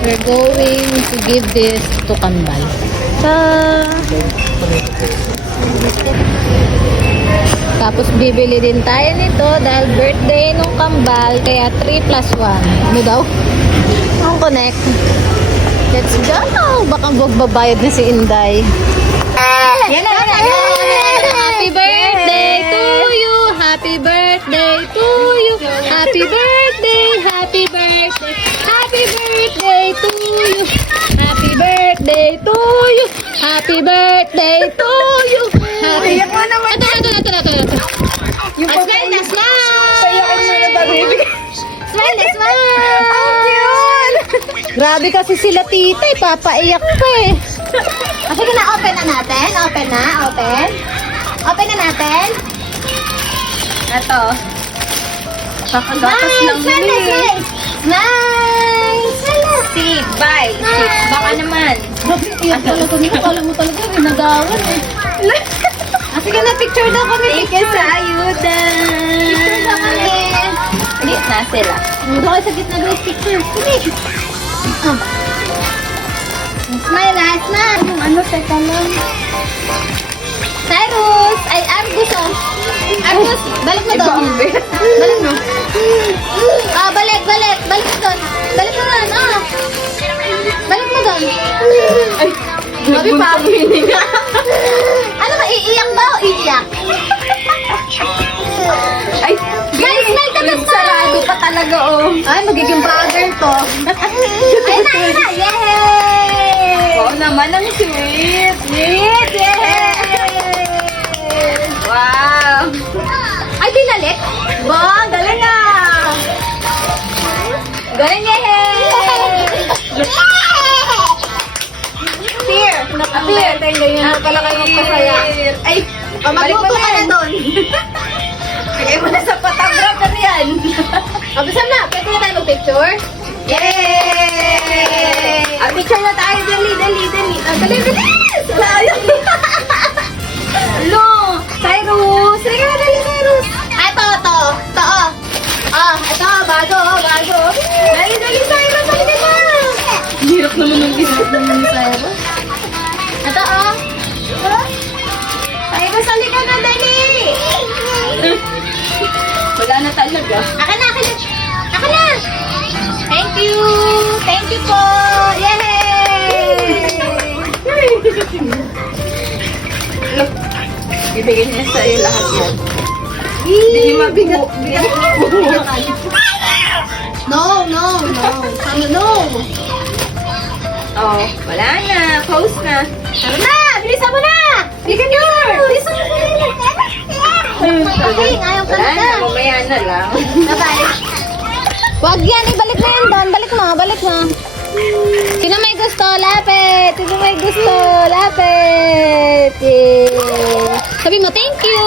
We're going to give this to Kambal. Tapos bibili din tayo nito dahil birthday nung Kambal, kaya 3 plus 1. Ano daw? Ang connect. Let's go! Baka magbabayad na si Inday. Yan na, Happy birthday to you! Happy birthday to you! Happy birthday! Happy birthday! Happy birthday to you! Happy birthday to you! Happy birthday to you! Happy... Iyak mo naman. Ito. Yung Smile na, smile! Payakin mo na ba, baby? Smile na, smile! Yun! Grabe kasi sila tita, papaiyak pa eh. Sige na, open na natin. Open na, open. Open na natin. Ito. Kakagatas lang Smile, nila smile, eh. smile. Smile. Steve, bye. Steve, baka naman. Iyak talaga nito. Kala mo talaga, ginagawan eh. Sige na, picture daw kami. Thank you sa ayuda. Picture daw kami. Ulit na sila. Doon kayo sa gitna guys, picture. Sige. Smile na, smile. Yung ano, teka lang. Cyrus! Ay, Argus oh. Argus, balik mo doon. Balik mo. Balik. Balik mo doon. Balik mo doon, Balik mo doon. Ay, Babi pa. hininga. Ano ba, iiyak ba o iiyak? Ay, Smile ka na, smile. sarado pa talaga, oh. Ay, magiging bagger to. Ayun na. Yay! Oo naman, ang sweet. Sweet! Yay! Wow. Ay, binalik? Ba, galing na! Galing, yay! Appear! Appear! Ganyan na pala kayo magpasaya. Ay, Magluto ka na doon. Bigay mo na sa photographer yan. Abisam na, pwede na tayo mag-picture? Yay! Picture na tayo, dali. Dali. Sayang. Hello, Cyrus. Sige na, dali, Cyrus. Ito. Ito, bago. Dali, Cyrus. Halika na. Hirap naman ng biscuit naman ni Cyrus. Ito, Cyrus, halika na, dali. Wala na talaga. Aka na. Thank you po. Yay! Ibigay niya sa'yo lahat yan. Hindi mabigat. No. No. Oh, wala na. Close na. Tara na! Bilisan mo na! Picture! Bilisan mo na! Okay, ayaw ka Wala na. na. Mamaya na lang. Bye-bye. Wag yan, ibalik na yan doon. Balik mo. Sino may gusto? Lapit! Yay! Sabi mo, thank you!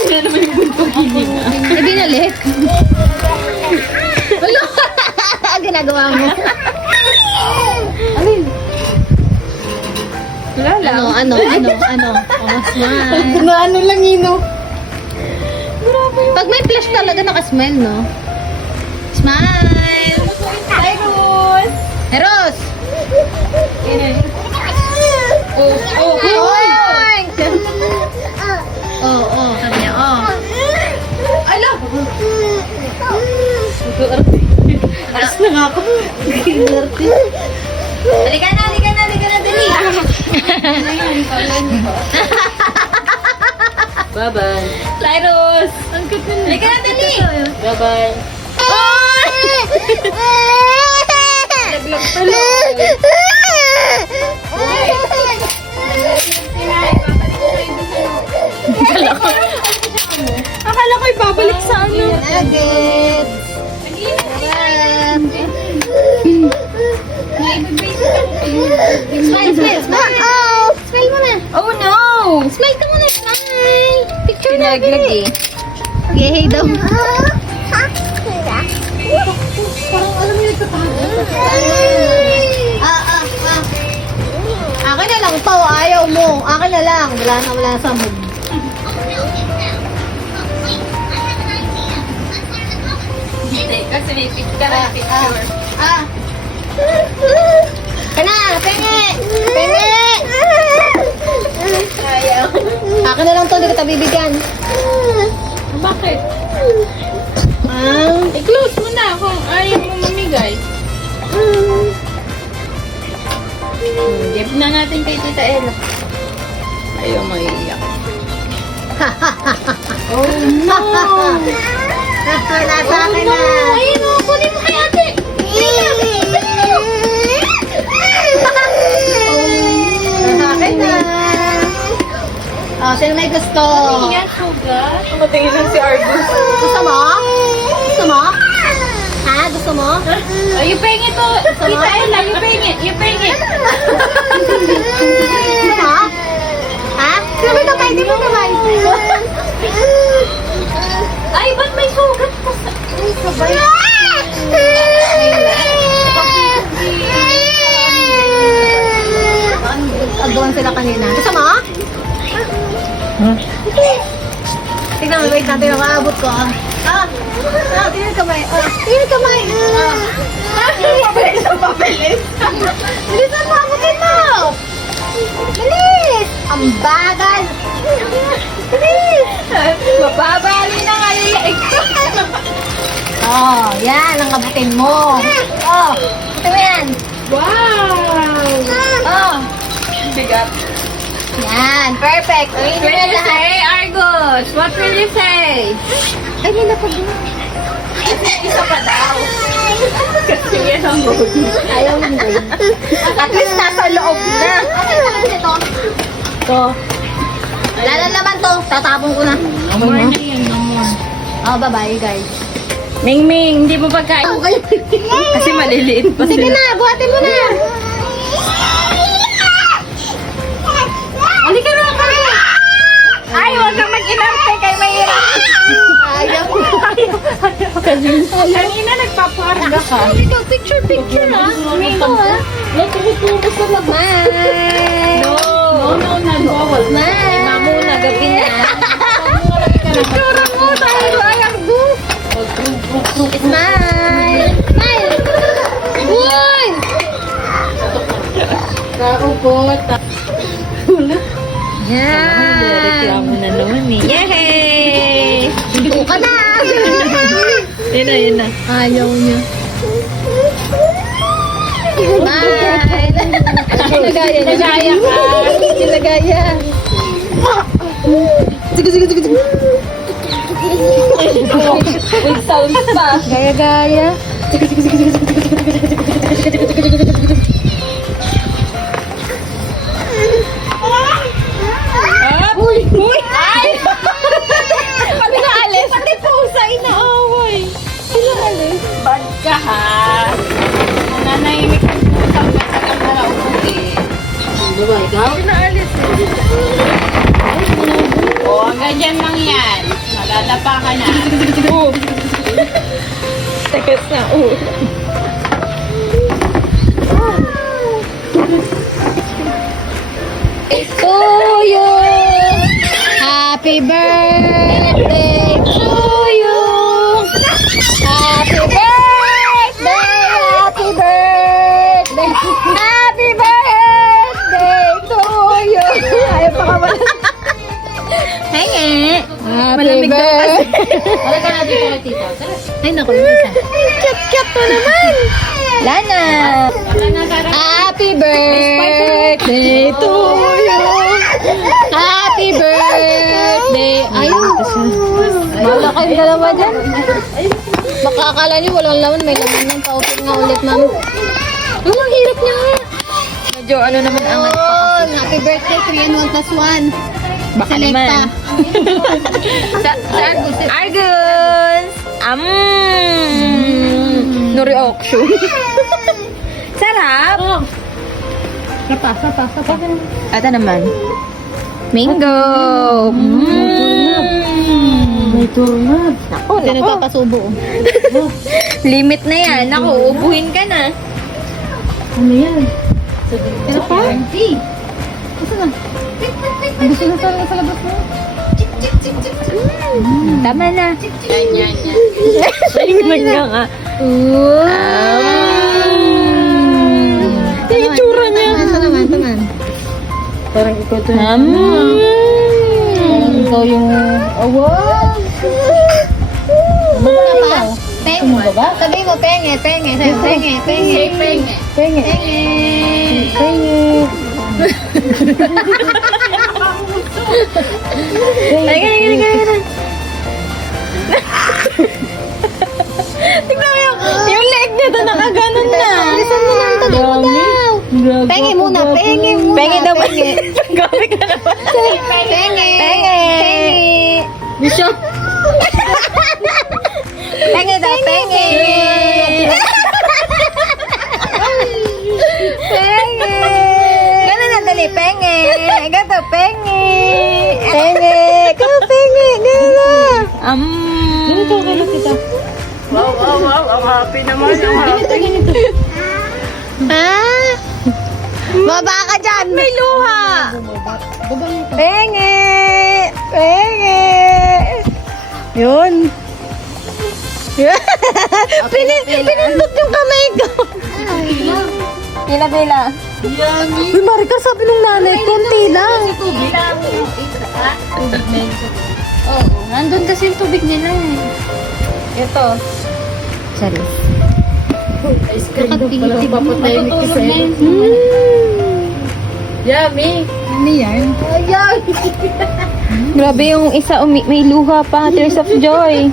Wala naman yung buntong hininga. Eh, binalik. Wala! Ginagawa mo. Alin? Wala lang. Ano? Oh, smile. Ano lang yun, no? Pag may flash talaga nakasmile, no? Smile! Cyrus! Eros! Oh. Oink! Sabi niya, Ala! Alas na nga ako. Halika na, dali! Bye-bye. Cyrus! Ang cute na. Halika na, dali! Bye-bye. Laglag pala. Akala ko ibabalik sa ano. Nuggets! Smile! Smile mo na! Oh no! Smile ka muna! Smile! Picture na! Pinaglag eh. Yay daw! Akin na lang to, ayaw mo. Akin na lang. Wala na sa mood. Teka Picture. Kana, penge! Penge! Ayaw. Akin na lang to, hindi kita bibigyan. Bakit? Ah, I-close mo na kung ayaw mo mamigay. Give na natin kay Tita Ella. Ayaw maiiyak. Oh no! nasa akin na. Ayun o, kunin mo kay ate. Nasa akin na. Oh, sino may gusto? Yan, sugar. Tumatingin lang si Argus. Gusto mo? Gusto mo? Ha? Gusto mo? Oh, you paying it to Tita Ella. You paying it. You paying it. Gusto mo? Ha? Sabay na kayo, di mo naman. Ay, ba't may sugat ka sa... Ay, sabay. Agawan sila kanina. Gusto mo? Tignan mo, wait natin. Makaabot ko. Tingnan kamay. Tingnan kamay. Pabilis ang pabilis. Bilisan mo, abutin mo. Bilis. Ang bagal. Bilis. Mababali na nga yung leeg ko. Oh, yan. Ang abutin mo. Oh, abutin mo yan. Wow! Oh, Bigat. yan. Perfect. What Ulitin will mo you lahat. say, Argus? What will you say? Ay, may lapag mo. Isa pa daw. Kasi yan ang mood. Ayaw hindi. At least nasa loob na. Ano yung naman ito? Ito. Wala naman to. Tatapon ko na. More na yan, no more. Oh, bye-bye, guys. Ming, hindi mo pagkain. Oh, kayo. Kasi maliliit pa Sige sila. na, buhatin mo na. Halika na, halika. Ay, huwag kang mag-inarte kay Mayra. Ayaw. Kanina nagpaparga ka. Picture, ah. Ito, ah. Natutubos na lang. Bye. No, nag-bawal. Bye. Mamuna, gabi na. Picture mo tayo. Ayaw mo. Smile. Smile. Uy. Kaupot. Yan. Reklamo na naman eh. Yehey! Dito ka na. Yun na. Ayaw niya. Bye. Nagaya niya. Nagaya ka. Nagaya. Sige. With sounds pa. Gaya-gaya. Ah! Uy! Ay! Pati naalis. Pati pusa inaaway. Sino alis? Bad ka ha. Nananahimik ang pusa. Masakang naraupo eh. Diba ikaw? Pinaalis eh. O, hanggang dyan lang yan. Malalapa ka na. Oh. Takas na. Oh. To you. Happy birthday to you. Happy birthday. Happy birthday. Happy birthday to you. Ayaw pa ka ba? Hingi. Happy Malamig daw kasi. birthday. Wala ka na dito kay tita. Ay, naku, yung isa. Cute to naman. Lana. Happy birthday to you. Happy birthday. Ayun. Wala kayong dalawa dyan. Baka akala nyo walang laman. May laman ng pa-open nga ulit, ma'am. Ang hirap niya nga. Medyo ano naman angat pa. Oh, happy birthday, 3 and 1 plus 1. Baka Selecta. naman. Sa Argus! Nuri auction. Sarap! Sapa. Ata naman. Mango! May turnad. Nako, Hindi nagpapasubo. Limit na yan. Naku, ubuhin ka na. Ano yan? Ito pa? Gusto na. Gusto na sa labas mo. Tama na. Yan. Ayun na nga. Yung itsura niya. Ito naman. Parang ikaw to. Parang ikaw yung... Oh, wow! Ano ba? Penge. Sabi mo, penge. Sabi mo, penge. Penge. Tignan mo yung leg niya doon nakaganon na. Lisan mo lang, tabi mo daw. Penge muna. Penge daw. Gabi ka naman. Penge. Bisyo. Penge daw, penge. Penge. Ganun na, dali, penge. Gato, penge. Penge. Ikaw, penge. Ganun na. Ganito, kailan kita. Wow. Ang happy naman. Ganito. Ah? Baba ka dyan. May luha. Penge. Yun. Pinindot yung kamay ko. Pila. Uy, Maricar, sabi nung nanay, konti lang. Oo, nandun kasi yung tubig nila eh. Ito. Sorry. Ice cream daw pala. Papatay ni Kisay. Yummy. Ano yan? Grabe yung isa, may luha pa. Tears of joy.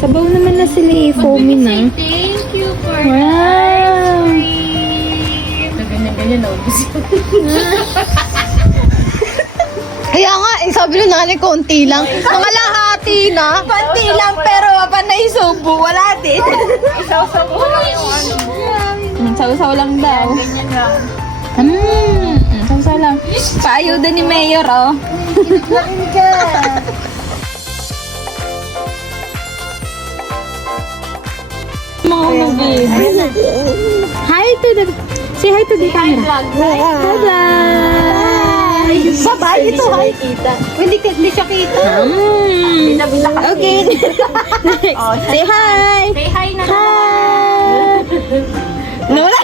Sabaw naman na sila eh. Foamy na. Thank you for Wow. ganyan naubos. Kaya nga, sabi nung nanay, konti lang. Mga lahati na. Panti lang pero panay subo. Wala din. Isaw-saw ko lang yung ano. Saw-saw lang daw. Ganyan lang. Saw-saw lang. Paayuda ni Mayor oh. Mga babe. Hi to the... Say hi to the camera. Hi vlog. Babae ito, ay. Hindi siya kita. Okay. Say hi. Say hi na. Hi. Lola.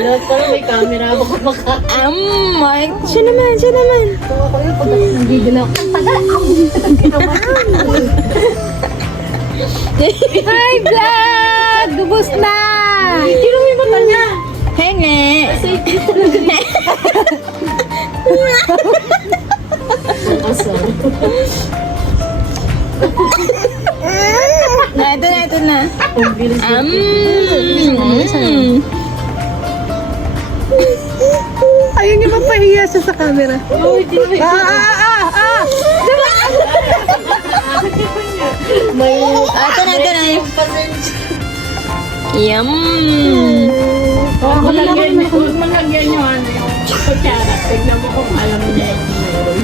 Lahat pala may camera ako baka. Siya naman. Hi vlog. Dubos na. Sino may mata niya? Henge. Ito na. Ayun niya mapahiya siya sa camera. Ito na. Yum. Malagyan niyo ano yung kutsara. Tignan mo kung alam niya yung meron.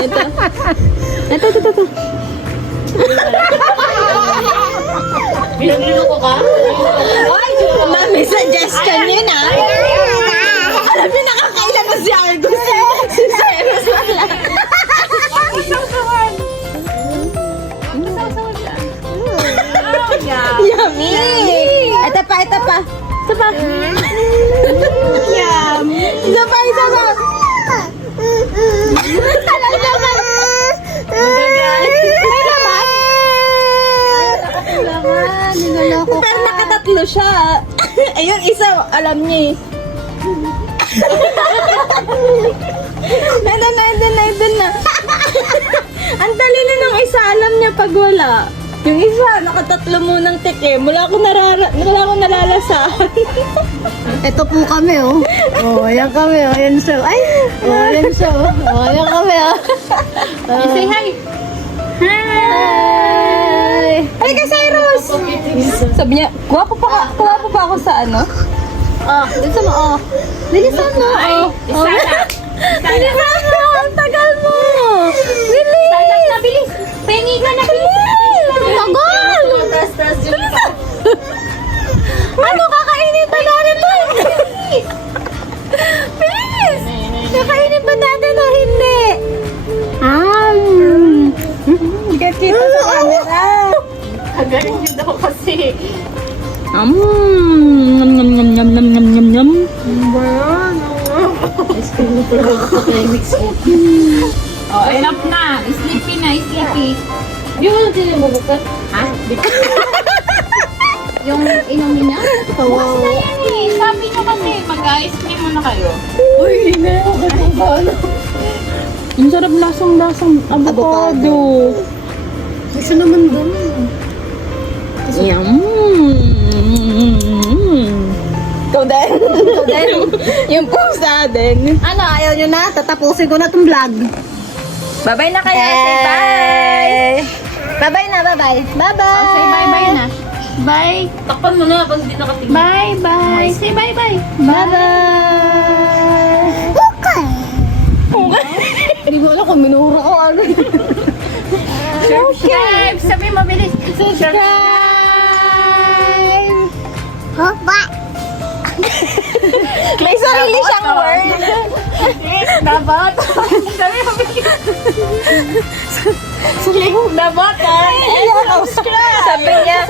Ito. Pinagluloko ka? Mami, suggestion yun ah. Alam niyo, nakakailan na si Argo. Si Cyrus wala. Yummy! Ito pa. Yummy! Isa pa. Talang naman! May laman! Pero nakatatlo siya. Ayun, isa, alam niya eh. Nandun na. Ang talino ng isa, alam niya pag wala. Yung isa, nakatatlo munang tikim. Wala akong nalalasahan. Ito po kami, oh. Oh, ayan kami, oh. Ayan siya. Ay! Oh, ayan siya, oh. Oh, ayan kami, oh. Say hi. Hi! Halika, Cyrus! Sabi niya, guwapo pa ako sa ano? Dito mo, oh. Bilisan mo, oh. Isa na. Bilisan mo! Ang tagal mo! Bilis! Tagal na, bilis. Pengi ka na, bilis. Tagal! Tas yung Ano, kakainin pa natin to? Bilis! Kakainin pa natin o hindi? Kagaling niyo daw kasi. Nom nom nom nom nom nom nom nom nom. Oh, enough na. Sleepy na, sleepy. Di mo natin yung bubukot? Ha? Yung inumin niya? Tapos na yan eh. Sabi niyo kasi, mag-ice cream muna kayo. Ang sarap lasang-lasang avocado. Gusto naman doon. Yum. Ikaw din. Ikaw din. Yung pusa din. Ano, ayaw nyo na? Tatapusin ko na tong vlog. Bye-bye na kaya. Say bye. Bye-bye na, bye-bye. Bye-bye. Oh, say bye-bye na. Bye. Takpan mo na pag hindi nakatingin. Bye-bye. Say bye-bye. Bye-bye. Hindi ko alam kung minura ko agad. Subscribe. Sabi mabilis. Subscribe! Hopa! May sarili siyang word. Dapat. Sabi mabilis. Dapat. Subscribe. Sabi niya.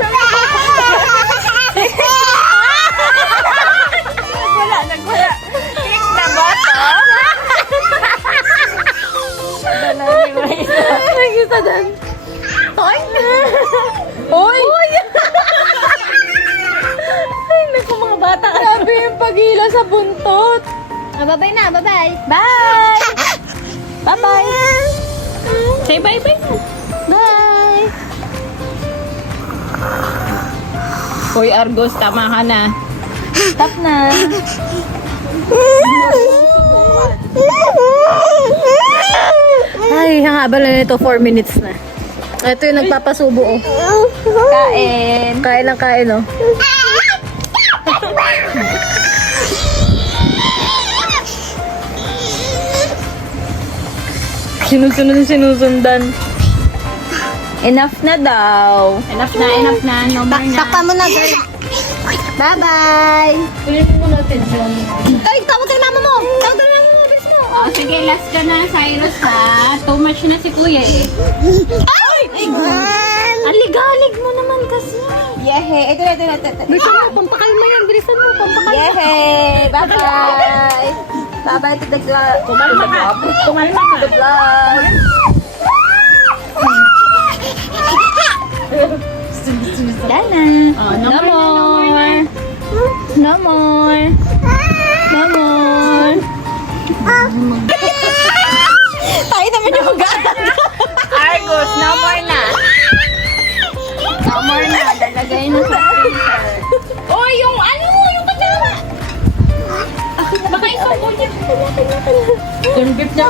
Nagwala. Click na ba to? Nakikita dyan. Hoy! Hoy! Ay, naku mga bata. Grabe yung pagila sa buntot. Bye-bye na, bye-bye. Bye! Bye-bye! Say bye-bye na. Bye! Hoy, Argos, tama ka na. Stop na. Ay, ang haba na nito, 4 minutes na. Ito yung nagpapasubo, oh. Kain. Kain lang kain, oh. Sinusundan. Enough na daw. Enough na. No more na. Takpan mo na, girl. Bye-bye! Ay, tawag ka na mama mo! Tawag ka na mama mo, bis mo! Oh, sige, last ka na, Cyrus ha. Too much na si Kuya eh. Ay! Aligalig mo naman kasi. Yehe. Ito. Bilisan mo, pampakalma yan. Bilisan mo, pampakalma. Yehe. Bye-bye. Bye-bye to the vlog. Kumalma ka. Kumalma ka. The vlog. Dana. Oh, no more. No more. No more. Tayo naman yung mag-aaral. Argos, no more na. No more na. Dalagay na sa freezer. Oh, yung ano, yung kasama. Baka isubo niya. Yung gift niya